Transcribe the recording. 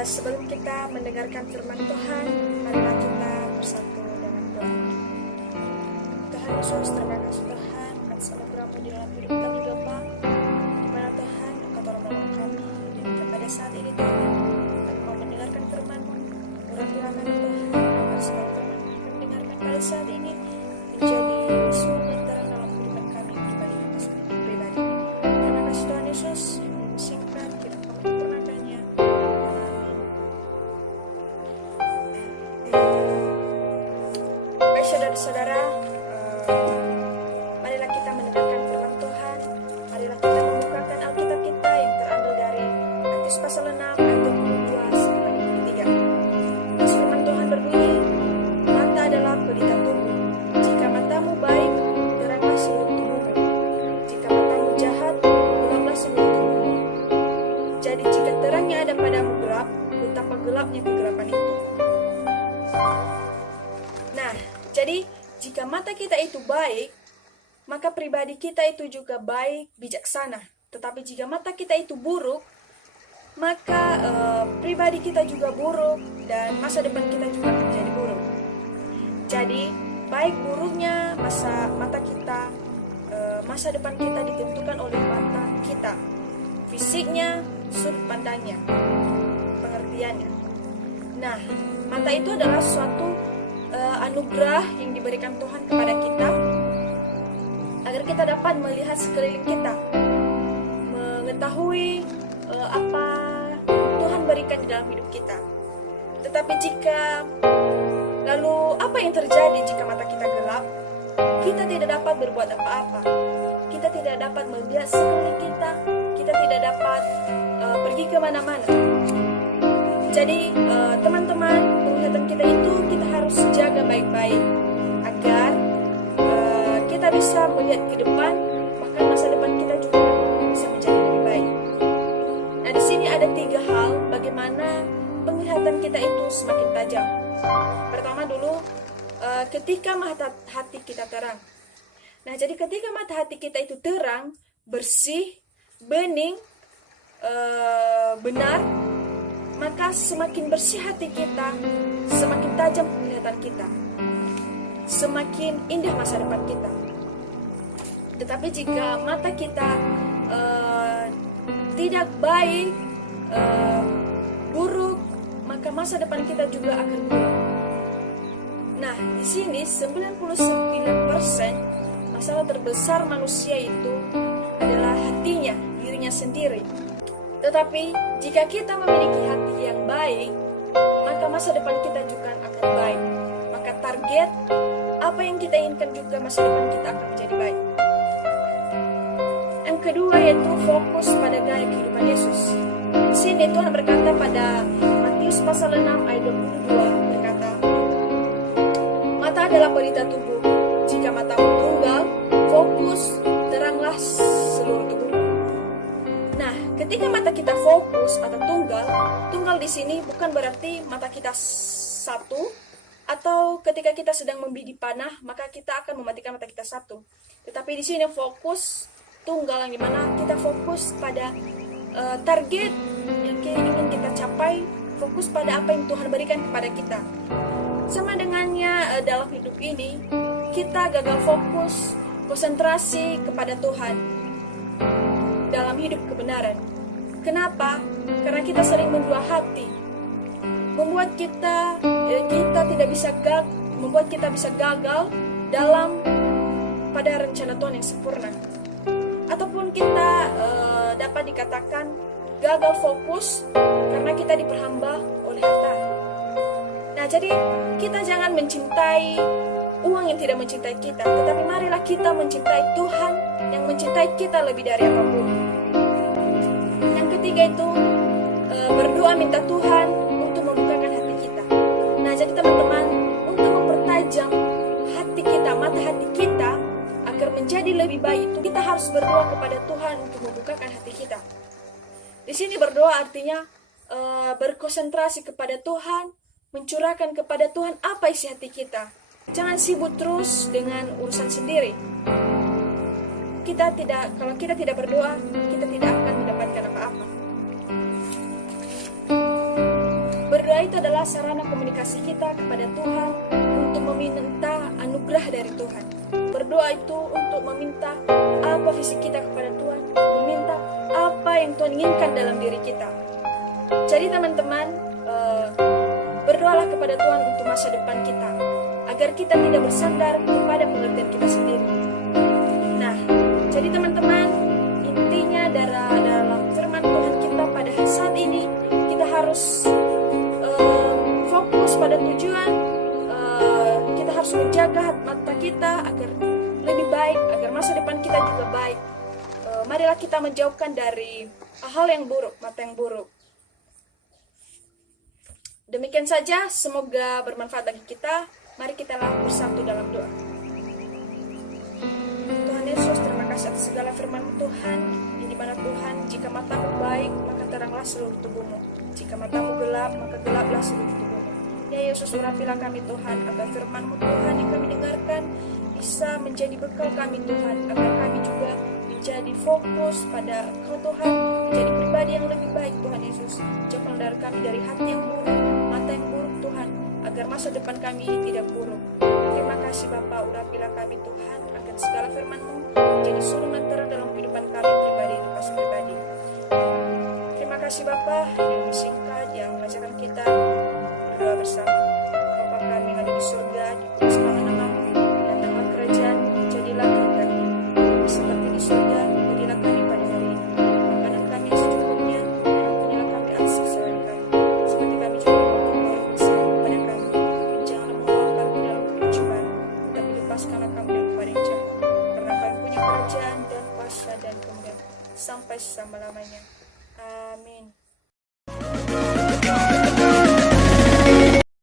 Sebelum kita mendengarkan firman Tuhan, marilah kita bersatu dengan doa. Tuhan Yesus, terima kasih Tuhan atas anugerah-Mu di dalam hidup kami Bapa. Di mana Tuhan Engkau telah menolong kami, dan pada saat ini Tuhan kami mau mendengarkan firman-Mu. Urapilah kami Tuhan, agar segala firman yang kami dengarkan pada saat ini menjadi sumber terang dalam kehidupan kami pribadi. Terima kasih Tuhan Yesus, yang singkat kita menyempurnakannya. Baik saudara-saudara, marilah kita mendengarkan firman Tuhan. Marilah kita membukakan Alkitab kita yang terambil dari Matius pasal 6 ayat 22 sampai 23. Terus firman Tuhan berbunyi, mata adalah pelita tubuh. Jika matamu baik, teranglah seluruh tubuhmu. Jika matamu jahat, gelaplah seluruh tubuhmu. Jadi jika terangnya ada padamu gelap, betapa gelapnya kegelapan itu. Nah, jadi jika mata kita itu baik, maka pribadi kita itu juga baik, bijaksana. Tetapi jika mata kita itu buruk, maka pribadi kita juga buruk dan masa depan kita juga menjadi buruk. Jadi baik buruknya mata kita, masa depan kita ditentukan oleh mata kita, fisiknya, sudut pandangnya, pengertiannya. Nah, mata itu adalah suatu anugerah yang diberikan Tuhan kepada kita agar kita dapat melihat sekeliling kita, mengetahui apa Tuhan berikan di dalam hidup kita. Tetapi lalu apa yang terjadi jika mata kita gelap? Kita tidak dapat berbuat apa-apa. Kita tidak dapat melihat sekeliling kita. Kita tidak dapat pergi kemana-mana. Jadi teman-teman, penglihatan kita itu kita harus jaga baik-baik agar kita bisa melihat ke depan, bahkan masa depan kita juga bisa menjadi lebih baik. Nah, di sini ada 3 hal bagaimana penglihatan kita itu semakin tajam. Pertama dulu, ketika mata hati kita terang. Nah, jadi ketika mata hati kita itu terang, bersih, bening, benar, maka semakin bersih hati kita, semakin tajam penglihatan kita, semakin indah masa depan kita. Tetapi jika mata kita tidak baik, buruk, maka masa depan kita juga akan buruk. Nah, di sini 99% masalah terbesar manusia itu adalah hatinya, dirinya sendiri. Tetapi jika kita memiliki hati yang baik, maka masa depan kita juga akan baik. Maka target apa yang kita inginkan juga masa depan kita akan menjadi baik. Yang kedua yaitu fokus pada gaya kehidupan Yesus. Di sini Tuhan berkata pada Matius pasal 6 ayat 22 berkata, mata adalah pelita tubuh. Jika matamu tunggal, fokus, teranglah seluruh tubuh. Nah, ketika mata kita fokus atau tunggal di sini bukan berarti mata kita satu, atau ketika kita sedang membidik panah, maka kita akan mematikan mata kita satu. Tetapi di sini fokus tunggal yang dimana kita fokus pada target yang ingin kita capai, fokus pada apa yang Tuhan berikan kepada kita. Sama dengannya dalam hidup ini, kita gagal fokus, konsentrasi kepada Tuhan dalam hidup kebenaran. Kenapa? Karena kita sering mendua hati, membuat kita bisa gagal dalam pada rencana Tuhan yang sempurna. Ataupun kita dapat dikatakan gagal fokus karena kita diperhamba oleh harta. Nah, jadi kita jangan mencintai uang yang tidak mencintai kita, tetapi marilah kita mencintai Tuhan yang mencintai kita lebih dari apapun. Yang ketiga itu berdoa minta Tuhan untuk membukakan hati kita. Nah, jadi teman-teman, untuk mempertajam hati kita, mata hati kita agar menjadi lebih baik, itu kita harus berdoa kepada Tuhan untuk membukakan hati kita. Di sini berdoa artinya berkonsentrasi kepada Tuhan, mencurahkan kepada Tuhan apa isi hati kita. Jangan sibuk terus dengan urusan sendiri. Kalau kita tidak berdoa, kita tidak akan mendapatkan apa-apa. Doa itu adalah sarana komunikasi kita kepada Tuhan untuk meminta anugerah dari Tuhan. Berdoa itu untuk meminta apa visi kita kepada Tuhan, meminta apa yang Tuhan inginkan dalam diri kita. Jadi teman-teman, berdoalah kepada Tuhan untuk masa depan kita, agar kita tidak bersandar kepada pengertian kita sendiri. Nah, jadi teman-teman, intinya dalam firman Tuhan kita pada saat ini, kita harus fokus pada tujuan. Kita harus menjaga mata kita agar lebih baik, agar masa depan kita juga baik. Marilah kita menjauhkan dari hal yang buruk, mata yang buruk. Demikian saja, semoga bermanfaat bagi kita. Mari kita bersatu dalam doa. Tuhan Yesus, terima kasih atas segala firman Tuhan, di mana Tuhan, jika matamu baik, maka teranglah seluruh tubuhmu. Jika matamu gelap, maka gelaplah seluruh tubuhmu. Ya Yesus, urapilah kami Tuhan, agar firman-Mu Tuhan yang kami dengarkan bisa menjadi bekal kami Tuhan, agar kami juga menjadi fokus pada Engkau Tuhan, menjadi pribadi yang lebih baik Tuhan Yesus. Jauhkan dari kami dari hati yang buruk, mata yang buruk Tuhan, agar masa depan kami tidak buruk. Terima kasih Bapa, urapilah kami Tuhan, agar segala firman-Mu menjadi sulungan terang dalam kehidupan kami pribadi lepas pribadi. Terima kasih Bapa yang singkat, yang mengajarkan kita berdoa bersama. Bapa kami yang ada di surga, dikuduskanlah nama-Mu, datanglah kerajaan, jadilah kehendak-Mu seperti di surga, berilah kami pada hari ini makanan kami yang secukupnya, dan ampunilah kami atas kesalahan kami, seperti kami juga mengampuni kepada kami. Dan janganlah membawa kami ke dalam pencobaan, tetapi lepaskanlah kami daripada yang jahat. Karena Kau punya kerajaan dan kuasa dan kemuliaan sampai selama-lamanya. Amin.